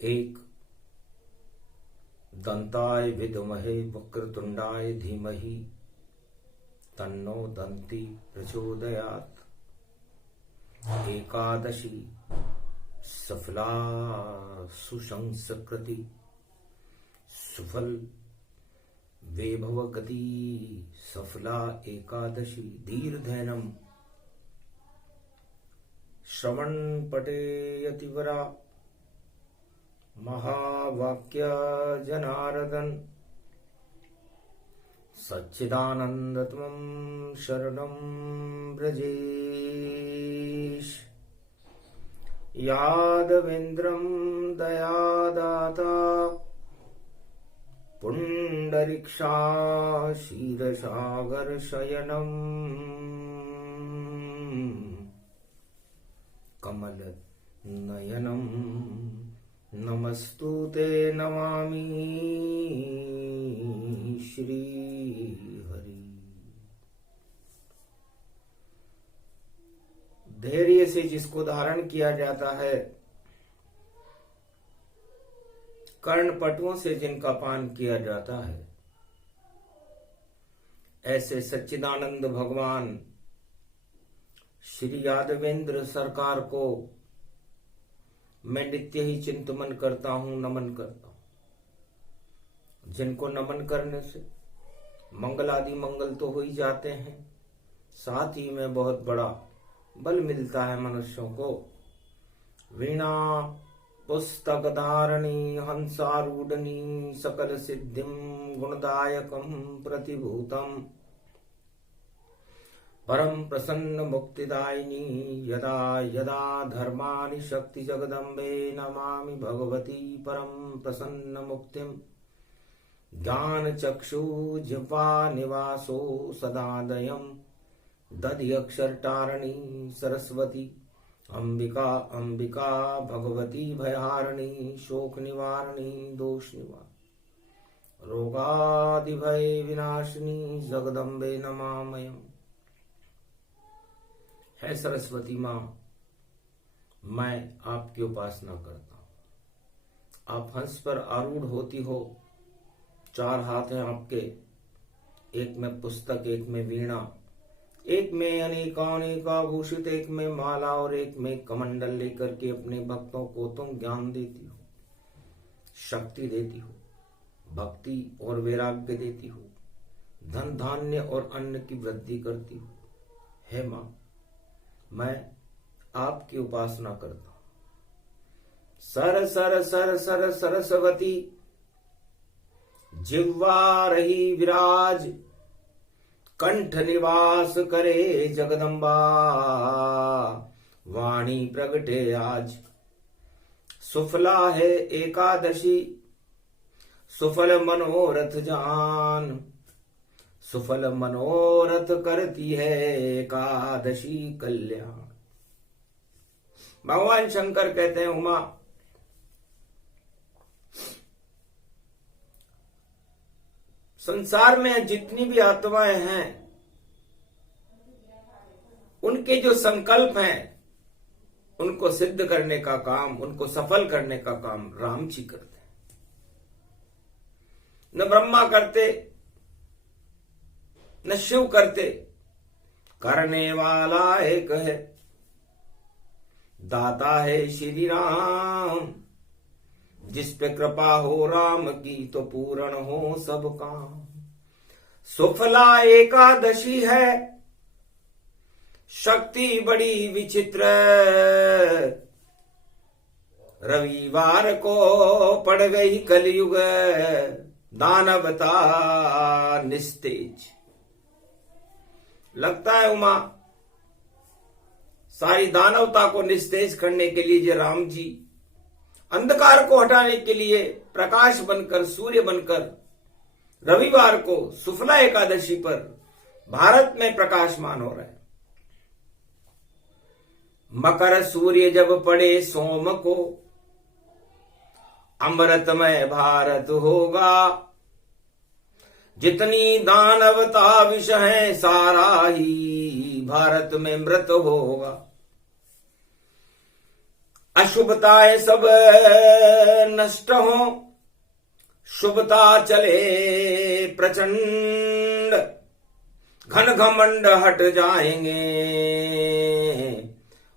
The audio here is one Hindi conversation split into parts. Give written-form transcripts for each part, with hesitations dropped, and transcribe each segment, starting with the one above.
एक दंताय विद्महे वक्रतुंडाय धीमहि तन्नो दंती प्रचोदयात्। एकादशी सफला सुसंस्कृति सुफल वैभव गति सफला एकादशी धीर्धैनम श्रवण पटे यतिवरा महावाक्य जनार्दन सच्चिदानंदतमं शरणं ब्रजेश। यादवेन्द्रं दयादाता पुंडरीक्षा क्षीरसागर शयनम् कमल नयनम नमस्तुते नमामि श्री हरि। धैर्य से जिसको धारण किया जाता है, कर्णपटुओं से जिनका पान किया जाता है, ऐसे सच्चिदानंद भगवान श्री यादवेंद्र सरकार को मैं नित्य ही चिंतन करता हूं, नमन करता हूं। जिनको नमन करने से मंगल आदि मंगल तो हो ही जाते हैं, साथ ही में बहुत बड़ा बल मिलता है मनुष्यों को। वीणा पुस्तक धारणी हंसारूढ़नी सकल सिद्धिम गुणदायकम प्रतिभूतम परम प्रसन्न मुक्तिदायिनी यदा यदा धर्माणि शक्ति जगदम्बे नमामि भगवती परम प्रसन्न मुक्तिम। ज्ञान चक्षु जिह्वा निवासो सदादयम् दधि अक्षरटारिणी सरस्वती अंबिका अंबिका भगवती भयहारिणी शोक निवारिणी दोष निवार रोगादि भय विनाशिनी जगदम्बे नमामयम्। है सरस्वती मां, मैं आपकी उपासना करता हूं। आप हंस पर आरूढ़ होती हो, चार हाथ हैं आपके, एक में पुस्तक, एक में वीणा, एक में अनेकाभूषित, एक में माला और एक में कमंडल लेकर के अपने भक्तों को तुम ज्ञान देती हो, शक्ति देती हो, भक्ति और वैराग्य देती हो, धन धान्य और अन्न की वृद्धि करती हो। हे मां, मैं आपकी उपासना करता हूं। Sir sir sir sir Saraswati जिह्वा रही विराज कंठ निवास करे जगदम्बा वाणी प्रगटे आज। सुफला है एकादशी सुफल मनोरथ जान, सुफल मनोरथ करती है एकादशी कल्याण। भगवान शंकर कहते हैं, उमा संसार में जितनी भी आत्माएं हैं, उनके जो संकल्प हैं, उनको सिद्ध करने का काम, उनको सफल करने का काम राम जी करते हैं। न ब्रह्मा करते, न शिव करते, करने वाला एक है, दाता है श्री राम। जिस पे कृपा हो राम की तो पूर्ण हो सब काम। सुफला एकादशी है शक्ति बड़ी विचित्र, रविवार को पड़ गई कलयुग दानवता निस्तेज। लगता है उमा, सारी दानवता को निस्तेज करने के लिए राम जी अंधकार को हटाने के लिए प्रकाश बनकर, सूर्य बनकर रविवार को सुफला एकादशी पर भारत में प्रकाशमान हो रहे हैं। मकर सूर्य जब पड़े सोम को अमृतमय भारत होगा। जितनी दानवता विष है सारा ही भारत में मृत होगा। अशुभताएं सब नष्ट हो, शुभता चले प्रचंड, घन घमंड हट जाएंगे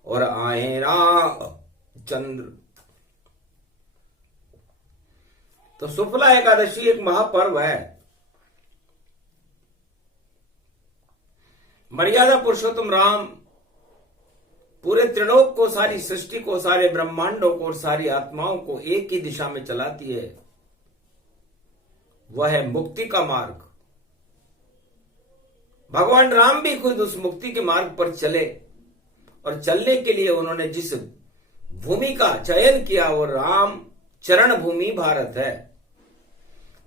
और आए राम चंद्र। तो शुक्ला एकादशी एक महापर्व है। मर्यादा पुरुषोत्तम राम पूरे त्रिलोक को, सारी सृष्टि को, सारे ब्रह्मांडों को और सारी आत्माओं को एक ही दिशा में चलाती है। वह है मुक्ति का मार्ग। भगवान राम भी खुद उस मुक्ति के मार्ग पर चले और चलने के लिए उन्होंने जिस भूमि का चयन किया वो राम चरण भूमि भारत है।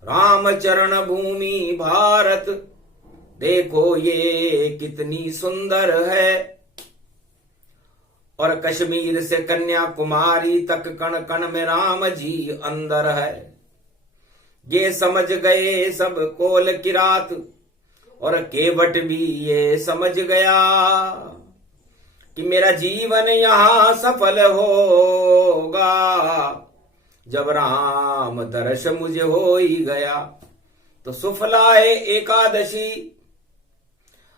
राम चरण भूमि भारत देखो ये कितनी सुंदर है, और कश्मीर से कन्याकुमारी तक कण कण में राम जी अंदर है। ये समझ गए सब कोल किरात और केवट भी ये समझ गया कि मेरा जीवन यहां सफल होगा जब राम दर्श मुझे हो ही गया। तो सुफलाए एकादशी,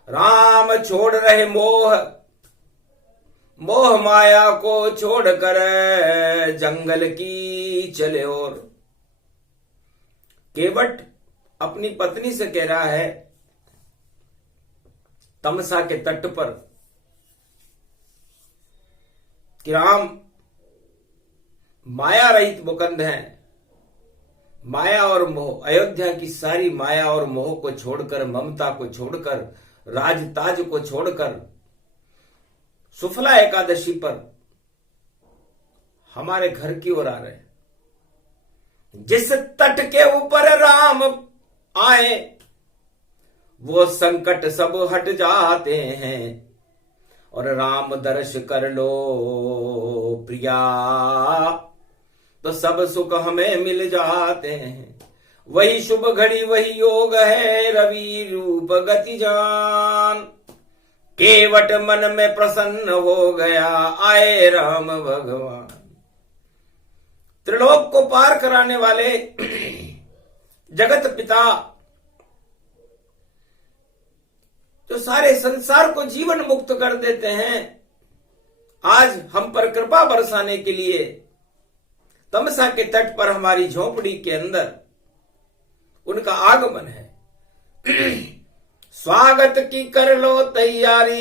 राम छोड़ रहे मोह, मोह माया को छोड़कर जंगल की चले। और केवट अपनी पत्नी से कह रहा है तमसा के तट पर कि राम माया रहित मुकंद हैं। माया और मोह, अयोध्या की सारी माया और मोह को छोड़कर, ममता को छोड़कर, राजताज को छोड़कर सुफला एकादशी पर हमारे घर की ओर आ रहे हैं। जिस तट के ऊपर राम आए वो संकट सब हट जाते हैं और राम दर्श कर लो प्रिया तो सब सुख हमें मिल जाते हैं। वही शुभ घड़ी वही योग है, रवि रूप गति जान। केवट मन में प्रसन्न हो गया, आए राम भगवान। त्रिलोक को पार कराने वाले जगत पिता जो सारे संसार को जीवन मुक्त कर देते हैं, आज हम पर कृपा बरसाने के लिए तमसा के तट पर हमारी झोपड़ी के अंदर उनका आगमन है। स्वागत की कर लो तैयारी,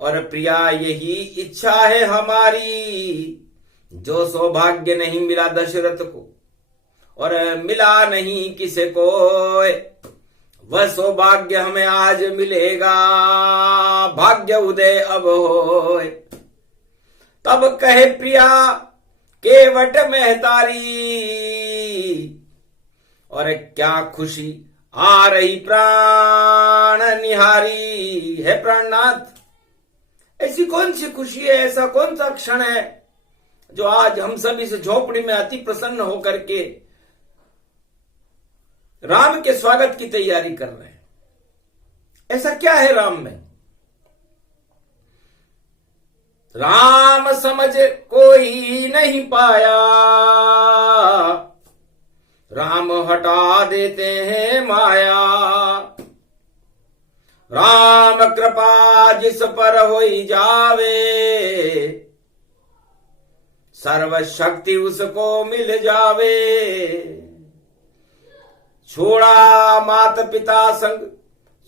और प्रिया यही इच्छा है हमारी। जो सौभाग्य नहीं मिला दशरथ को और मिला नहीं किसे को, वह सौभाग्य हमें आज मिलेगा। भाग्य उदय अब होए, तब कहे प्रिया केवट महतारी। और क्या खुशी आ रही प्राण निहारी है प्राणनाथ। ऐसी कौन सी खुशी है, ऐसा कौन सा क्षण है जो आज हम सब इस झोपड़ी में अति प्रसन्न होकर के राम के स्वागत की तैयारी कर रहे हैं। ऐसा क्या है राम में? राम समझ कोई नहीं पाया, राम हटा देते हैं माया। राम कृपा जिस पर होई जावे, सर्व शक्ति उसको मिल जावे। छोड़ा माता पिता संग,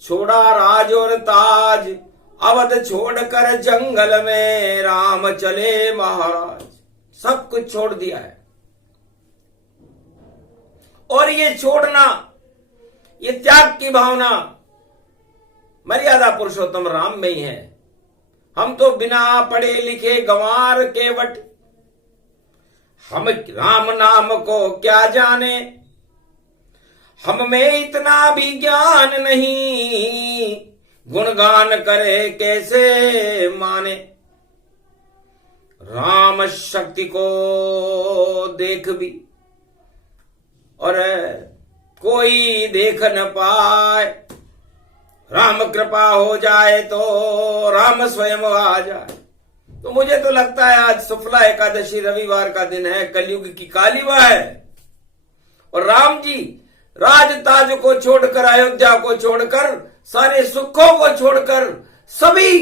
छोड़ा राज और ताज, अवध छोड़कर जंगल में राम चले महाराज। सब कुछ छोड़ दिया है, और ये छोड़ना, ये त्याग की भावना मर्यादा पुरुषोत्तम राम में ही है। हम तो बिना पढ़े लिखे गंवार केवट, हम राम नाम को क्या जाने। हम में इतना भी ज्ञान नहीं, गुणगान करे कैसे माने। राम शक्ति को देख भी और कोई देख न पाए। राम कृपा हो जाए तो राम स्वयं आ जाए। तो मुझे तो लगता है आज शुक्ला एकादशी रविवार का दिन है, कलयुग की कालीवा है। और राम जी राज ताज को छोड़कर, अयोध्या को छोड़कर, सारे सुखों को छोड़कर, सभी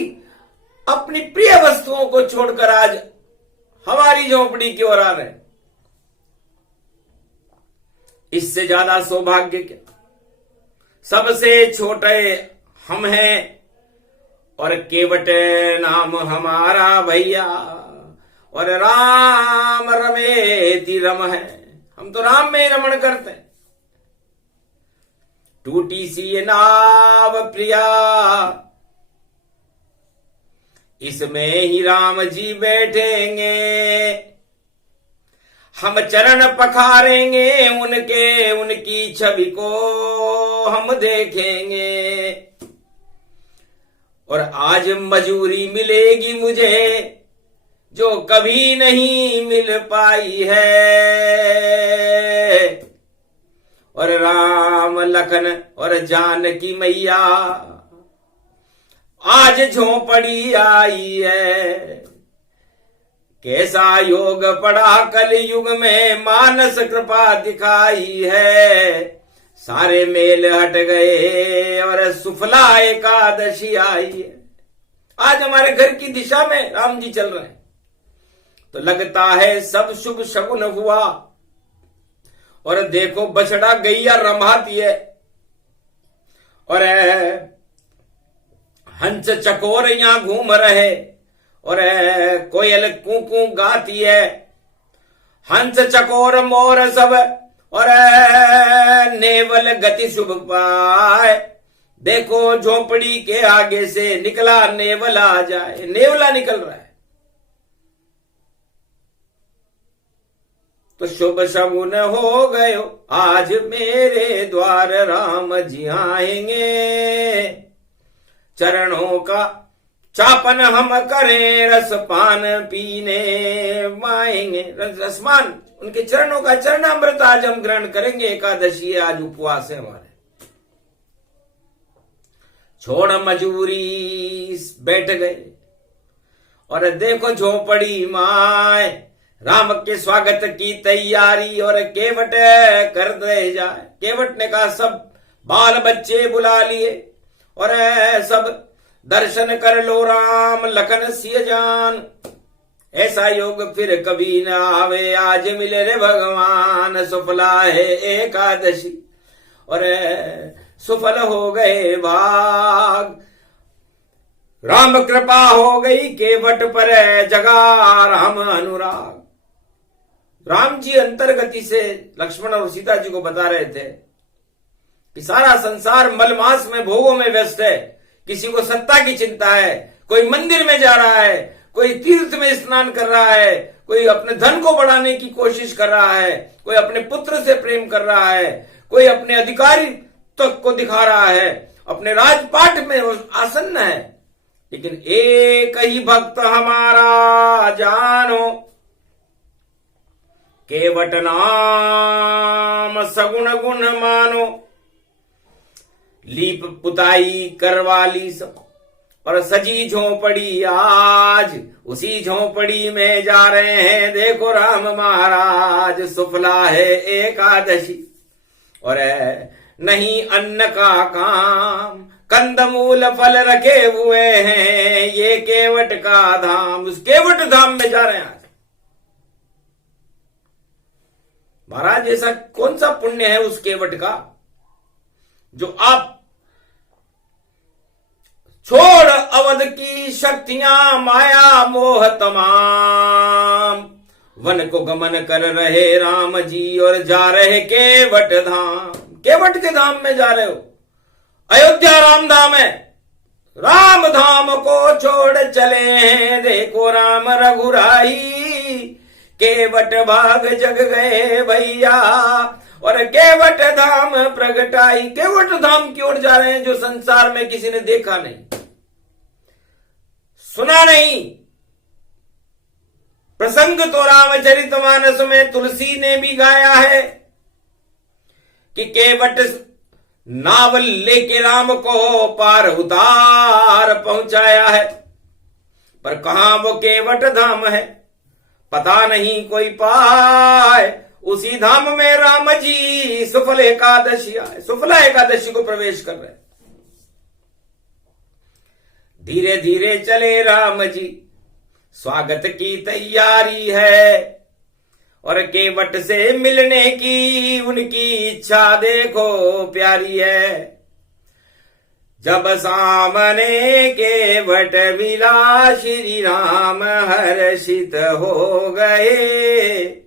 अपनी प्रिय वस्तुओं को छोड़कर आज हमारी झोपड़ी की ओर आ रहे। इससे ज्यादा सौभाग्य क्या। सबसे छोटे हम हैं और केवट नाम हमारा भैया, और राम रमेति रम है। हम तो राम में ही रमण करते हैं। टूटी सी ये नाव प्रिया, इसमें ही राम जी बैठेंगे। हम चरण पखारेंगे उनके, उनकी छवि को हम देखेंगे। और आज मजूरी मिलेगी मुझे जो कभी नहीं मिल पाई है। और राम लखन और जानकी मैया आज झोंपड़ी आई है। कैसा योग पड़ा कल युग में, मानस कृपा दिखाई है। सारे मेल हट गए और शुक्ला एकादशी आई है। आज हमारे घर की दिशा में राम जी चल रहे हैं, तो लगता है सब शुभ शगुन हुआ। और देखो बछड़ा गैया रमाती है, और हंस चकोर यहां घूम रहे, और कोयल कूकू गाती है। हंस चकोर मोर सब, और नेवल गति शुभ पाए। देखो झोपड़ी के आगे से निकला नेवल आ जाए, नेवला निकल रहा है। तो शुभ शगुन हो गयो आज मेरे द्वार, राम जी आएंगे। चरणों का चापन हम करें, रसपान पीने आएंगे। रसपान उनके चरणों का चरणामृत आज हम ग्रहण करेंगे। एकादशी है, आज उपवास है हमारे। छोड़ मजूरी बैठ गए, और देखो झोपड़ी माए राम के स्वागत की तैयारी। और केवट कर दे जाए। केवट ने कहा सब बाल बच्चे बुला लिए, और सब दर्शन कर लो राम लखन सिय जान। ऐसा योग फिर कभी न आवे, आज मिले रे भगवान। सुफला है एकादशी, और सुफल हो गए भाग। राम कृपा हो गई केवट पर, जगा राम अनुराग। राम जी अंतर्गति से लक्ष्मण और सीता जी को बता रहे थे कि सारा संसार मलमास में, भोगों में व्यस्त है। किसी को सत्ता की चिंता है, कोई मंदिर में जा रहा है, कोई तीर्थ में स्नान कर रहा है, कोई अपने धन को बढ़ाने की कोशिश कर रहा है, कोई अपने पुत्र से प्रेम कर रहा है, कोई अपने अधिकारी तक को दिखा रहा है, अपने राजपाट में आसन्न है। लेकिन एक ही भक्त हमारा जानो, केवट नाम सगुण गुण मानो। लीप पुताई करवा ली सब, और सजी झोपड़ी आज उसी झोपड़ी में जा रहे हैं। देखो राम महाराज, शुक्ला है एकादशी, और नहीं अन्न का काम, कंदमूल फल रखे हुए हैं। ये केवट का धाम, उस केवट धाम में जा रहे हैं आज। महाराज ऐसा कौन सा पुण्य है उस केवट का, जो आप छोड़ अवध की शक्तियां, माया मोह तमाम। वन को गमन कर रहे राम जी, और जा रहे केवट धाम। केवट के धाम में जा रहे हो। अयोध्या राम धाम है, राम धाम को छोड़ चले हैं। देखो राम रघुराई, केवट भाग जग गए भैया, और केवट धाम प्रगटाई। केवट धाम की ओर जा रहे हैं, जो संसार में किसी ने देखा नहीं, सुना नहीं। प्रसंग तो रामचरितमानस में तुलसी ने भी गाया है कि केवट नाव लेके राम को पार उतार पहुंचाया है। पर कहां वो केवट धाम है, पता नहीं कोई पाए। उसी धाम में राम जी सुफल एकादशी आए, सुफला एकादशी को प्रवेश कर रहे। धीरे धीरे चले राम जी, स्वागत की तैयारी है, और केवट से मिलने की उनकी इच्छा देखो प्यारी है। जब सामने केवट मिला श्री राम हर्षित हो गए,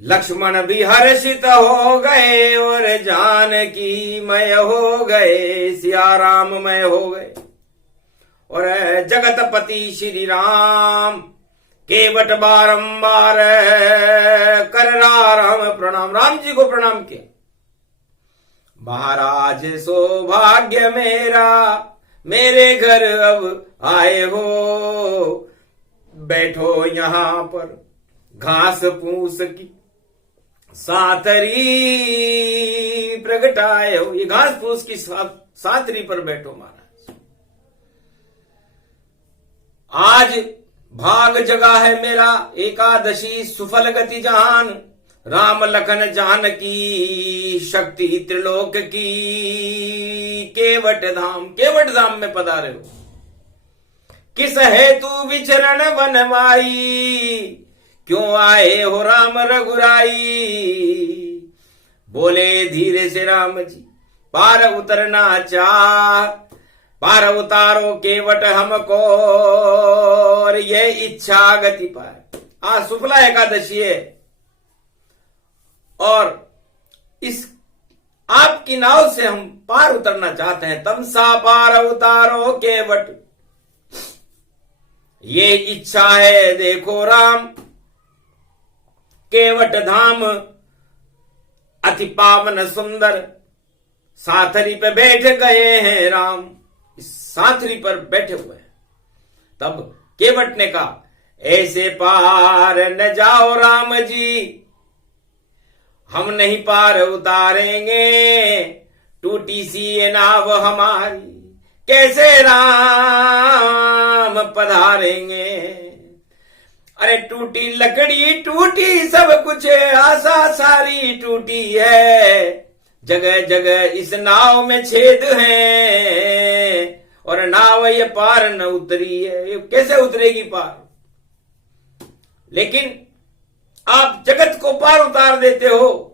लक्ष्मण भी हर्षित हो गए, और जानकी मय हो गए, सिया राम मय हो गए। और जगतपति श्री राम केवट बारंबार कर राम प्रणाम, राम जी को प्रणाम किया। महाराज सौभाग्य मेरा, मेरे घर अब आए हो, बैठो यहां पर घास फूस की सातरी प्रगटाए हो। ये घास फूस की सातरी पर बैठो महाराज। आज भाग जगा है मेरा, एकादशी सुफल गति जहान, राम लखन जानकी शक्ति त्रिलोक की। केवट धाम में पधारे हो, किस हेतु विचरण वनमाई, क्यों आए हो राम रघुराई। बोले धीरे से राम जी, पार उतरना चाह, पार उतारो केवट हमको, और ये इच्छा गति पाए। आज शुक्ला एकादशी है, और इस आपकी नाव से हम पार उतरना चाहते हैं। तमसा पार उतारो केवट, ये इच्छा है देखो राम। केवट धाम अति पावन सुंदर, साथरी पे बैठ गए हैं राम, इस साथरी पर बैठे हुए हैं। तब केवट ने कहा, ऐसे पार न जाओ राम जी, हम नहीं पार उतारेंगे, टूटी सी ये नाव हमारी, कैसे राम पधारेंगे। अरे टूटी लकड़ी टूटी सब कुछ, आशा सारी टूटी है, जगह जगह इस नाव में छेद हैं, और नाव ये पार न उतरी है, ये कैसे उतरेगी पार। लेकिन आप जगत को पार उतार देते हो,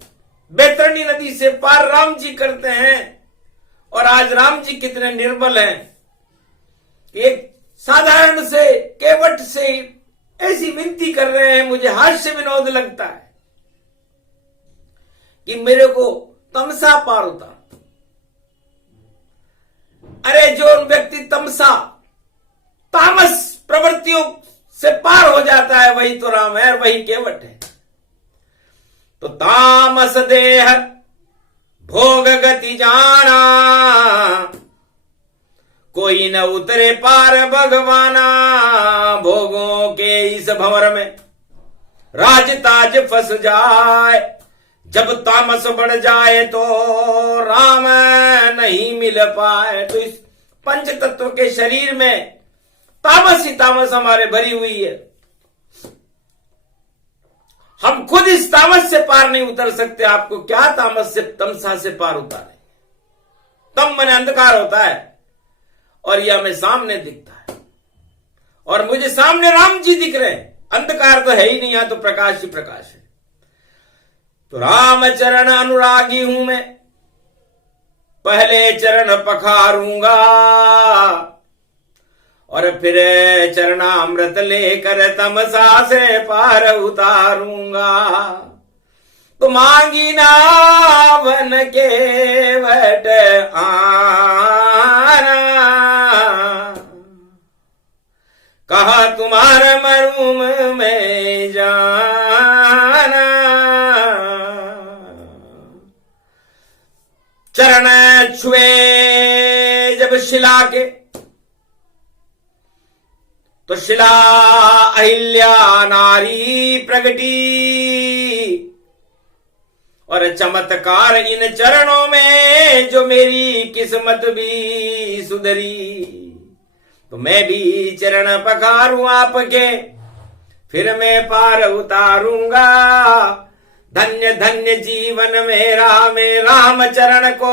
बैतरणी नदी से पार राम जी करते हैं। और आज राम जी कितने निर्बल हैं कि एक साधारण से केवट से ऐसी विनती कर रहे हैं। मुझे हास्य विनोद लगता है कि मेरे को तमसा पार उतार। अरे जो व्यक्ति तमसा तामस प्रवृत्तियों से पार हो जाता है, वही तो राम है, वही केवट है। तो तामस देह भोग गति जाना, कोई न उतरे पार भगवाना। भोगों के इस भंवर में राज ताज फंस जाए, जब तामस बढ़ जाए तो राम नहीं मिल पाए। तो इस पंच तत्व के शरीर में तामस ही तामस हमारे भरी हुई है। हम खुद इस तामस से पार नहीं उतर सकते, आपको क्या तामस से तमसा से पार उतारे। तम मन अंधकार होता है, और यह हमें सामने दिखता है, और मुझे सामने राम जी दिख रहे हैं। अंधकार तो है ही नहीं, यहां तो प्रकाश ही प्रकाश है। तो राम चरण अनुरागी हूं मैं, पहले चरण पखारूंगा, और फिर चरणामृत लेकर तमसा से पार उतारूंगा। तो मांगी नावन केवट आना, कहा तुम्हारे मरूम में जाना। चरण छुए जब शिला के, तो शिला अहिल्या नारी प्रगटी, और चमत्कार इन चरणों में जो मेरी किस्मत भी सुधरी। तो तो मैं भी चरण पखारूं आपके, फिर मैं पार उतारूंगा। धन्य धन्य जीवन मेरा, मैं राम चरण को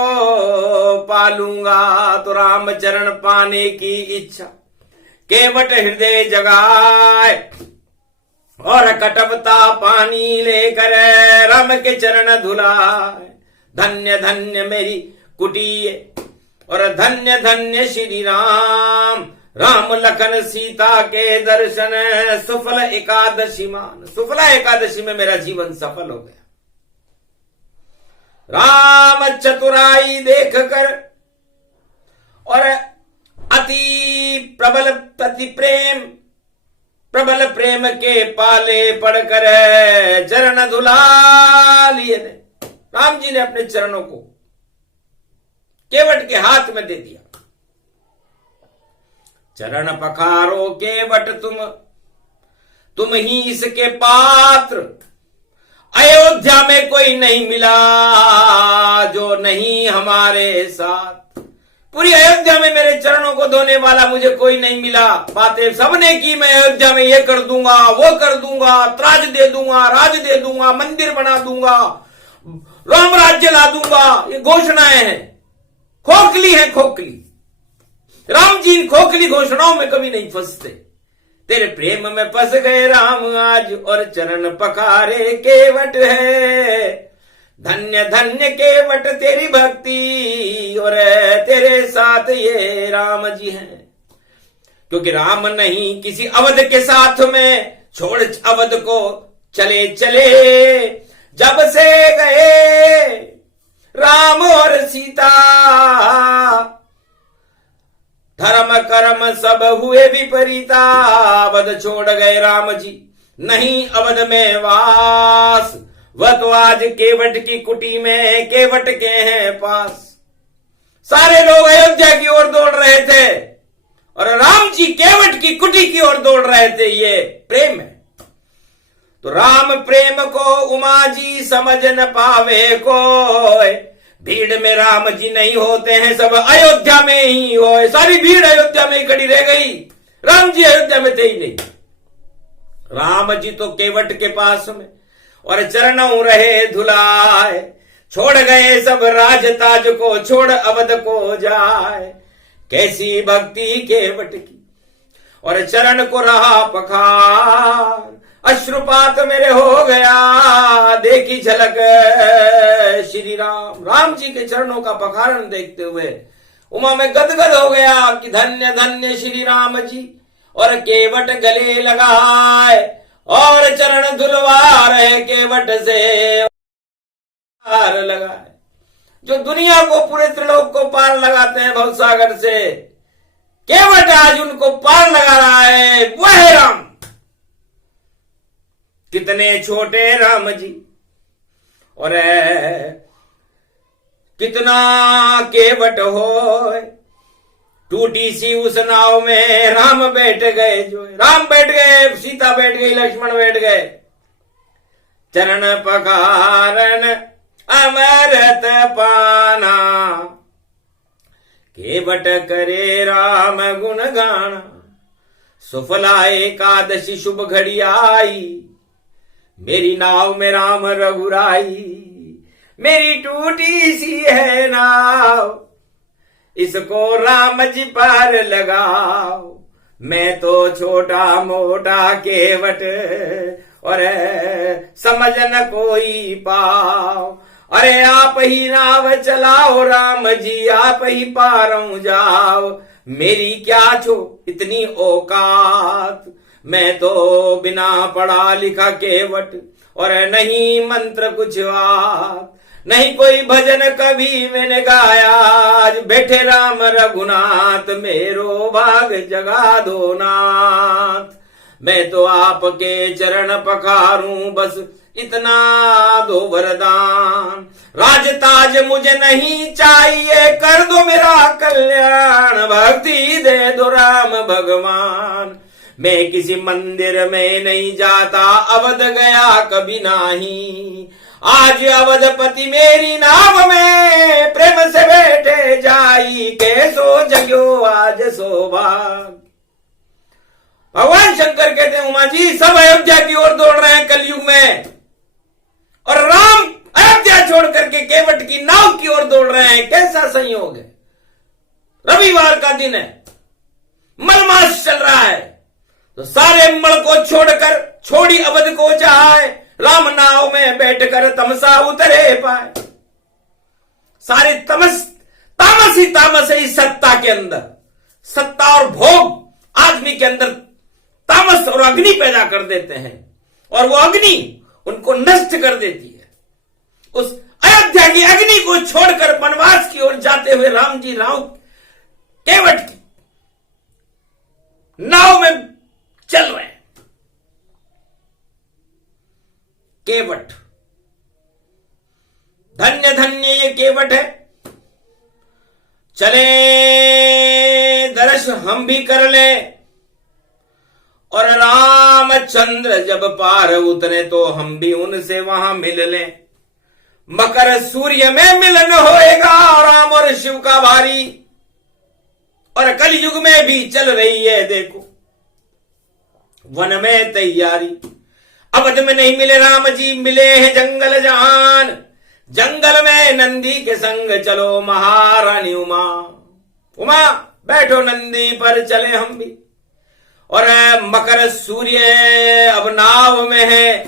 पालूंगा। तो राम चरण पाने की इच्छा केवट हृदय जगाए, और कटपता पानी लेकर राम के चरण धुलाए। धन्य धन्य मेरी कुटी, और धन्य धन्य श्री राम। राम लखन सीता के दर्शन, सुफल एकादशी मान। सुफला एकादशी में मेरा जीवन सफल हो गया। राम चतुराई देख कर और अति प्रबल प्रति प्रेम, प्रबल प्रेम के पाले पड़कर चरण धुला लिए। राम जी ने अपने चरणों को केवट के हाथ में दे दिया। चरण पखारो केवट तुम ही इसके पात्र। अयोध्या में कोई नहीं मिला जो नहीं हमारे साथ। पूरी अयोध्या में मेरे चरणों को धोने वाला मुझे कोई नहीं मिला। बातें सबने की, मैं अयोध्या में ये कर दूंगा, वो कर दूंगा, त्राज दे दूंगा, राज दे दूंगा, मंदिर बना दूंगा, राम राज्य ला दूंगा। ये घोषणाएं हैं, खोखली है खोखली। राम जी इन खोखली घोषणाओं में कभी नहीं फंसते। तेरे प्रेम में फंस गए राम आज, और चरण पखारे केवट है। धन्य धन्य केवट तेरी भक्ति, और तेरे साथ ये राम जी हैं। क्योंकि राम नहीं किसी अवध के साथ में, छोड़ अवध को चले चले। जब से गए राम और सीता, धर्म कर्म सब हुए विपरीता। अवध छोड़ गए राम जी, नहीं अवध में वास। वह तो आज केवट की कुटी में, केवट के हैं पास। सारे लोग अयोध्या की ओर दौड़ रहे थे, और राम जी केवट की कुटी की ओर दौड़ रहे थे। ये प्रेम है। तो राम प्रेम को उमा जी समझ न पावे कोई। भीड़ में राम जी नहीं होते हैं, सब अयोध्या में ही हो। सारी भीड़ अयोध्या में ही खड़ी रह गई, राम जी अयोध्या में थे ही नहीं। राम जी तो केवट के पास में, और चरणों रहे धुलाए। छोड़ गए सब राज ताज को, छोड़ अवध को जाए। कैसी भक्ति केवट की, और चरण को रहा पखार। अश्रुपात मेरे हो गया, देखी झलक श्री राम। राम जी के चरणों का पखारण देखते हुए उमा में गदगद हो गया कि धन्य धन्य श्री राम जी। और केवट गले लगाए, और चरण धुलवा रहे केवट से पार लगाए। जो दुनिया को, पूरे त्रिलोक को पार लगाते हैं भवसागर से, केवट आज उनको पार लगा रहा है। वह है राम। कितने छोटे राम जी, और कितना केवट हो। टूटी सी उस नाव में राम बैठ गए। जो राम बैठ गए, सीता बैठ गई, लक्ष्मण बैठ गए। चरण पखारन अमृत पाना, केवट करे राम गुण गाना। सुफला एकादशी शुभ घड़ी आई, मेरी नाव में राम रघुराई। मेरी टूटी सी है नाव, इसको राम जी पार लगाओ। मैं तो छोटा मोटा केवट, और समझ न कोई पाओ। अरे आप ही नाव चलाओ राम जी, आप ही पारों जाओ। मेरी क्या छो इतनी औकात, मैं तो बिना पढ़ा लिखा केवट, और नहीं मंत्र कुछ बात। नहीं कोई भजन कभी मैंने गाया, आज बैठे राम रघुनाथ। मेरो भाग जगा दो नाथ। मैं तो आपके चरण पखारूं, बस इतना दो वरदान। राजताज मुझे नहीं चाहिए, कर दो मेरा कल्याण। भक्ति दे दो राम भगवान। मैं किसी मंदिर में नहीं जाता, अवध गया कभी नहीं। आज अवधपति मेरी नाव में, प्रेम से बैठे जाई। कैसो जग्यो आज सौभाग्य, भगवान शंकर कहते हैं उमा जी सब अयोध्या की ओर दौड़ रहे हैं कलयुग में, और राम अयोध्या छोड़ करके केवट की नाव की ओर दौड़ रहे हैं। कैसा संयोग है, रविवार का दिन है, मलमास चल रहा है, तो सारे मल को छोड़कर छोड़ी अवध को जाए, राम नाव में बैठकर तमसा उतरे पाए। सारे तामस है इस सत्ता के अंदर। सत्ता और भोग आदमी के अंदर तामस और अग्नि पैदा कर देते हैं, और वो अग्नि उनको नष्ट कर देती है। उस अयोध्या की अग्नि को छोड़कर वनवास की ओर जाते हुए राम जी नाव केवट की नाव में चल रहे हैं। केवट, धन्य धन्य ये केवट है, चले दर्श हम भी कर ले। और रामचंद्र जब पार उतरे तो हम भी उनसे वहां मिल लें। मकर सूर्य में मिलन होएगा राम और शिव का भारी, और कलयुग में भी चल रही है देखो वन में तैयारी। अवध में नहीं मिले राम जी, मिले हैं जंगल जहान। जंगल में नंदी के संग चलो महारानी उमा। उमा बैठो नंदी पर चले हम भी। और मकर सूर्य अब नाव में है,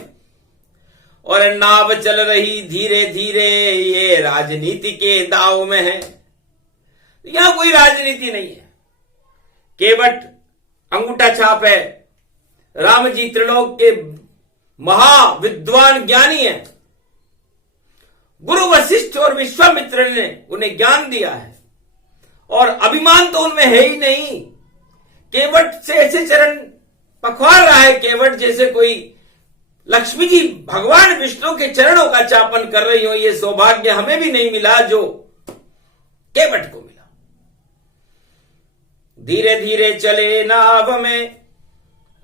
और नाव चल रही धीरे धीरे, ये राजनीति के दाव में है। यहां कोई राजनीति नहीं है, केवट अंगूठा छाप है। राम जी त्रिलोक के महाविद्वान ज्ञानी है। गुरु वशिष्ठ और विश्वामित्र ने उन्हें ज्ञान दिया है, और अभिमान तो उनमें है ही नहीं। केवट से ऐसे चरण पखवार रहा है, केवट जैसे कोई लक्ष्मी जी भगवान विष्णु के चरणों का चापन कर रही हो। ये सौभाग्य हमें भी नहीं मिला जो केवट को मिला। धीरे धीरे चले नाव में,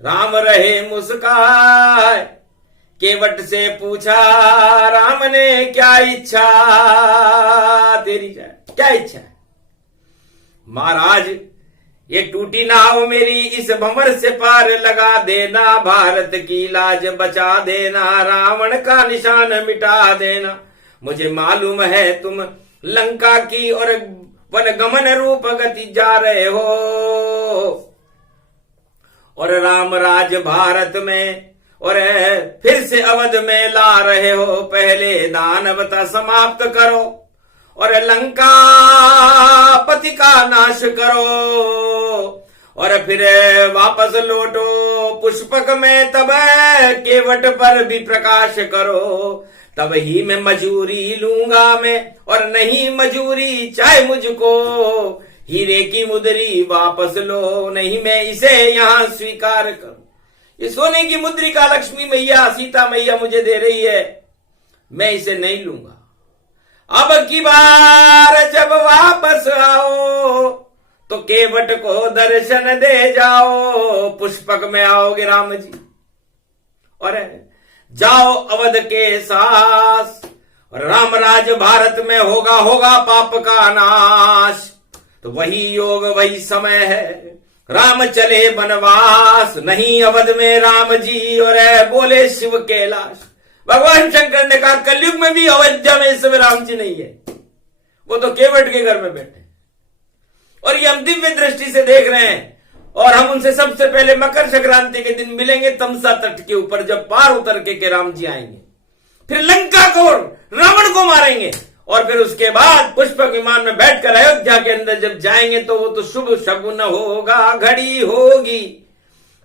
राम रहे मुस्काए। केवट से पूछा राम ने क्या इच्छा तेरी जाए, क्या इच्छा है? महाराज ये टूटी नाव मेरी, इस भंवर से पार लगा देना, भारत की लाज बचा देना, रावण का निशान मिटा देना। मुझे मालूम है तुम लंका की और वन गमन रूप गति जा रहे हो, और राम राज भारत में और फिर से अवध में ला रहे हो। पहले दानवता समाप्त करो और लंका पति का नाश करो, और फिर वापस लौटो पुष्पक में, तब केवट पर भी प्रकाश करो। तब ही मैं मजूरी लूंगा मैं, और नहीं मजूरी चाहे मुझको। हीरे की मुद्री वापस लो, नहीं मैं इसे यहां स्वीकार करूं। ये सोने की मुद्रिका लक्ष्मी मैया सीता मैया मुझे दे रही है, मैं इसे नहीं लूंगा। अब की बार जब वापस आओ तो केवट को दर्शन दे जाओ। पुष्पक में आओगे राम जी, और जाओ अवध के सास, और रामराज भारत में होगा पाप का नाश। तो वही योग वही समय है, राम चले वनवास, नहीं अवध में राम जी, और बोले शिव कैलाश। भगवान शंकर ने कहा कलयुग में भी अयोध्या में इस समय राम जी नहीं है, वो तो केवट के घर में बैठे। और ये हम दिव्य दृष्टि से देख रहे हैं, और हम उनसे सबसे पहले मकर संक्रांति के दिन मिलेंगे तमसा तट के ऊपर, जब पार उतर के राम जी आएंगे। फिर लंका को रावण को मारेंगे, और फिर उसके बाद पुष्पक विमान में बैठकर अयोध्या के अंदर जब जाएंगे तो वो तो शुभ शगुन होगा, घड़ी होगी,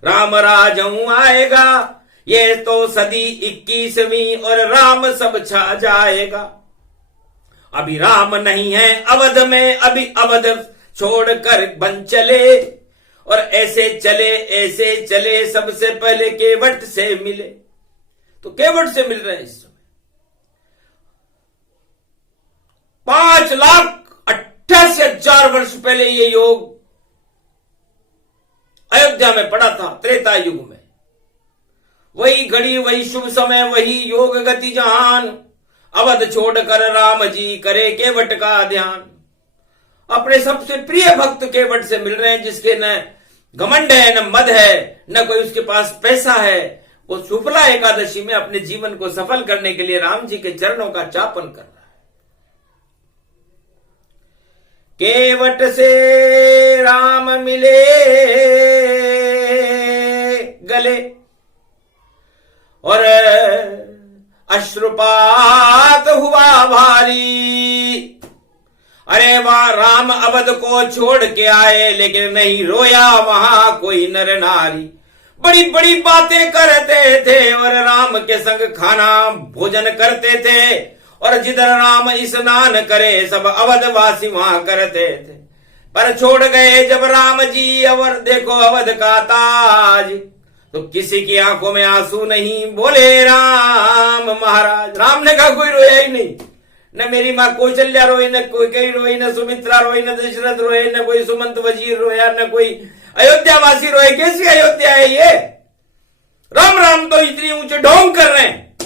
राम राजऊ आएगा। ये तो सदी 21वीं और राम सब छा जाएगा। अभी राम नहीं है अवध में, अभी अवध छोड़कर बन चले, और ऐसे चले सबसे पहले केवट से मिले। तो केवट से मिल रहे हैं इस समय। 5,88,000 वर्ष पहले ये योग अयोध्या में पड़ा था, त्रेता युग में। वही घड़ी, वही शुभ समय, वही योग गति जहान। अवध छोड़कर राम जी करे केवट का ध्यान। अपने सबसे प्रिय भक्त केवट से मिल रहे हैं, जिसके न घमंड है, न मद है, न कोई उसके पास पैसा है। वो शुक्ला एकादशी में अपने जीवन को सफल करने के लिए राम जी के चरणों का चापन कर रहा है। केवट से राम मिले गले और अश्रुपात हुआ भारी। अरे वाह, राम अवध को छोड़ के आए लेकिन नहीं रोया वहां कोई नर नारी। बड़ी बड़ी बातें करते थे और राम के संग खाना भोजन करते थे, और जिधर राम स्नान करे सब अवधवासी वहां करते थे। पर छोड़ गए जब राम जी और देखो अवध का ताज, तो किसी की आंखों में आंसू नहीं, बोले राम महाराज। राम ने कहा कोई रोया ही नहीं, न मेरी मां कौशल्या रोई, न कोई कई रोई, न सुमित्रा रोई, न दशरथ रोए, न कोई सुमंत वजीर रोया, न कोई अयोध्यावासी रोए। कैसी अयोध्या है ये? राम राम तो इतनी ऊंचे ढोंग कर रहे हैं,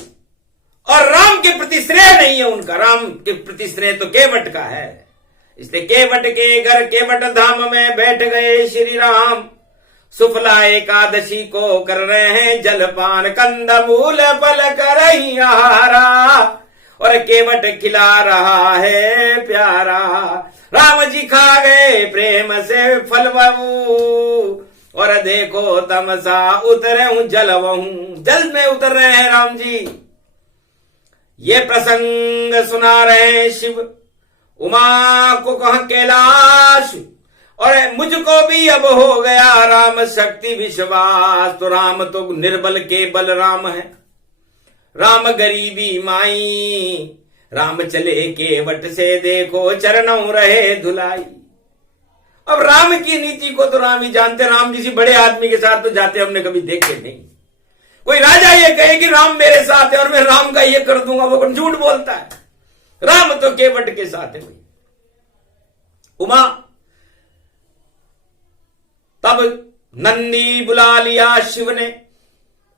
और राम के प्रति स्नेह नहीं है उनका। राम के प्रति स्नेह तो केवट का है। इसलिए केवट के घर केवट धाम में बैठ गए श्री राम। शुक्ला एकादशी को कर रहे हैं जलपान, कंदमूल फल करही आहारा, और केवट खिला रहा है प्यारा। राम जी खा गए प्रेम से फल बाबू, और देखो तमसा उतरे हूं जलवहूं। जल में उतर रहे हैं राम जी। ये प्रसंग सुना रहे हैं शिव, उमा को कहा कैलाश, और मुझको भी अब हो गया राम शक्ति विश्वास। तो राम तो निर्बल केवल राम है, राम गरीबी माई। राम चले केवट से देखो चरणों रहे धुलाई। अब राम की नीति को तो राम ही जानते। राम किसी बड़े आदमी के साथ तो जाते हमने कभी देखे नहीं। कोई राजा ये कहे कि राम मेरे साथ है और मैं राम का ये कर दूंगा, वो झूठ बोलता है। राम तो केवट के साथ है भाई। उमा तब नंदी बुला लिया शिव ने,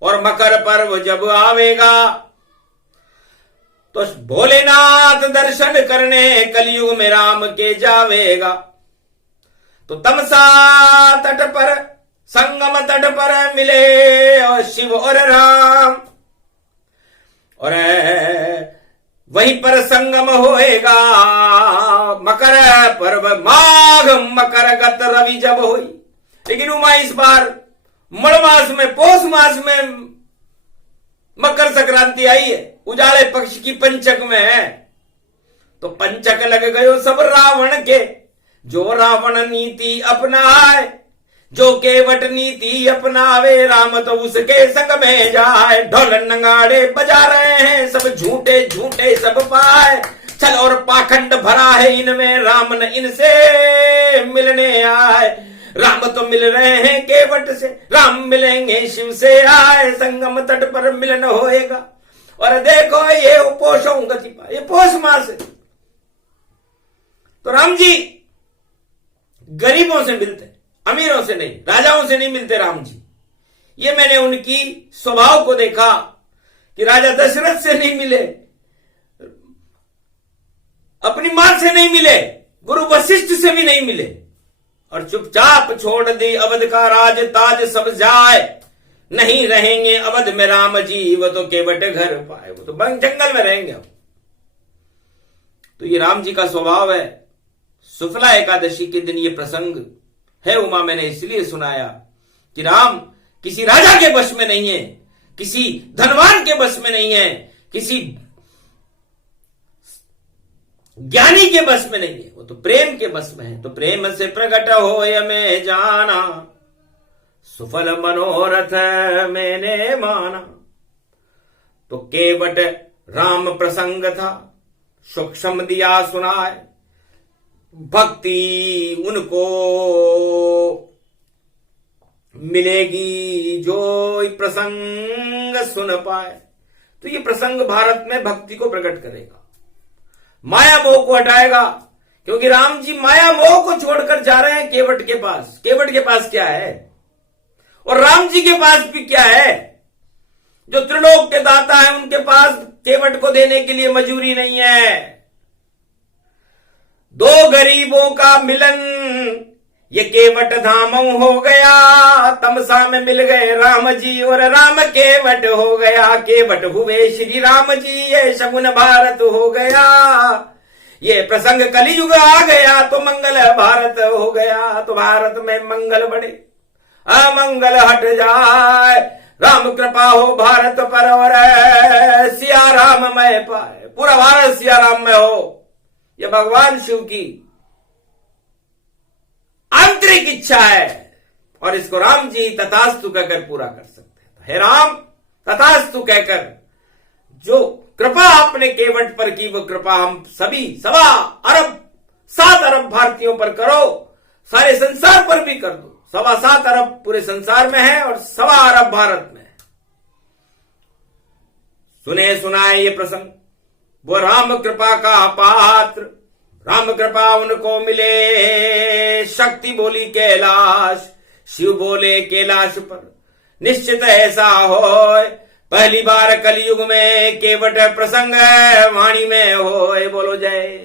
और मकर पर्व जब आवेगा तो भोलेनाथ दर्शन करने कलयुग में राम के जावेगा। तो तमसा तट पर संगम तट पर मिले और शिव और राम, और वहीं पर संगम होएगा। मकर पर्व माघ मकर गत रवि जब हुई, लेकिन उमा इस बार मण मास में, पौष मास में मकर संक्रांति आई है, उजाले पक्ष की पंचक में है। तो पंचक लग गयो सब रावण के, जो रावण नीति अपनाए, जो केवट नीति अपनावे राम तो उसके संग में जाए। ढोल नगाड़े बजा रहे हैं सब, झूठे झूठे सब पाए। छल और पाखंड भरा है इनमें, राम न इनसे मिलने आए। राम तो मिल रहे हैं केवट से, राम मिलेंगे शिव से आए। संगम तट पर मिलन होएगा, और देखो ये पोषों गति पा, ये पोष मास है। तो राम जी गरीबों से मिलते, अमीरों से नहीं, राजाओं से नहीं मिलते राम जी। ये मैंने उनकी स्वभाव को देखा कि राजा दशरथ से नहीं मिले, अपनी मां से नहीं मिले, गुरु वशिष्ठ से भी नहीं मिले, और चुपचाप छोड़ दी अवध का राज ताज सब जाए। नहीं रहेंगे अवध में राम जी, वो तो केवट घर पाए, वो तो जंगल में रहेंगे। तो ये राम जी का स्वभाव है। शुक्ला एकादशी के दिन ये प्रसंग है उमा, मैंने इसलिए सुनाया कि राम किसी राजा के वश में नहीं है, किसी धनवान के वश में नहीं है, किसी ज्ञानी के बस में नहीं है, वो तो प्रेम के बस में है। तो प्रेम से प्रकट होय में जाना, सुफल मनोरथ मैंने माना। तो केवट राम प्रसंग था, सूक्ष्म दिया सुनाए। भक्ति उनको मिलेगी जो प्रसंग सुन पाए। तो ये प्रसंग भारत में भक्ति को प्रकट करेगा, माया मोह को हटाएगा, क्योंकि राम जी माया मोह को छोड़कर जा रहे हैं केवट के पास। केवट के पास क्या है और राम जी के पास भी क्या है? जो त्रिलोक के दाता है उनके पास केवट को देने के लिए मजूरी नहीं है। दो गरीबों का मिलन ये केवट धाम हो गया, तमसा में मिल गए राम जी और राम केवट हो गया। केवट हुए श्री राम जी, ये शगुन भारत हो गया। ये प्रसंग कलयुग आ गया तो मंगल भारत हो गया। तो भारत में मंगल बढ़े, अमंगल हट जाए। राम कृपा हो भारत पर और सिया राम में पाए। पूरा भारत सिया राम में हो, ये भगवान शिव की आंतरिक इच्छा है और इसको राम जी तथास्तु कहकर पूरा कर सकते हैं। हे राम तथास्तु कहकर जो कृपा आपने केवट पर की, वो कृपा हम सभी 7 अरब भारतीयों पर करो, सारे संसार पर भी कर दो। 7 अरब पूरे संसार में है और 1.25 अरब भारत में है। सुने सुनाए ये प्रसंग, वो राम कृपा का पात्र, राम कृपा उनको मिले। शक्ति बोली कैलाश, शिव बोले कैलाश पर निश्चित ऐसा होए। पहली बार कलयुग में केवट प्रसंग वाणी में होए। बोलो जय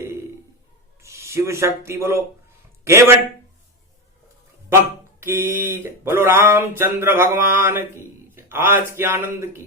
शिव शक्ति, बोलो केवट भक्त की जय, बोलो रामचंद्र भगवान की जय। आज की आनंद की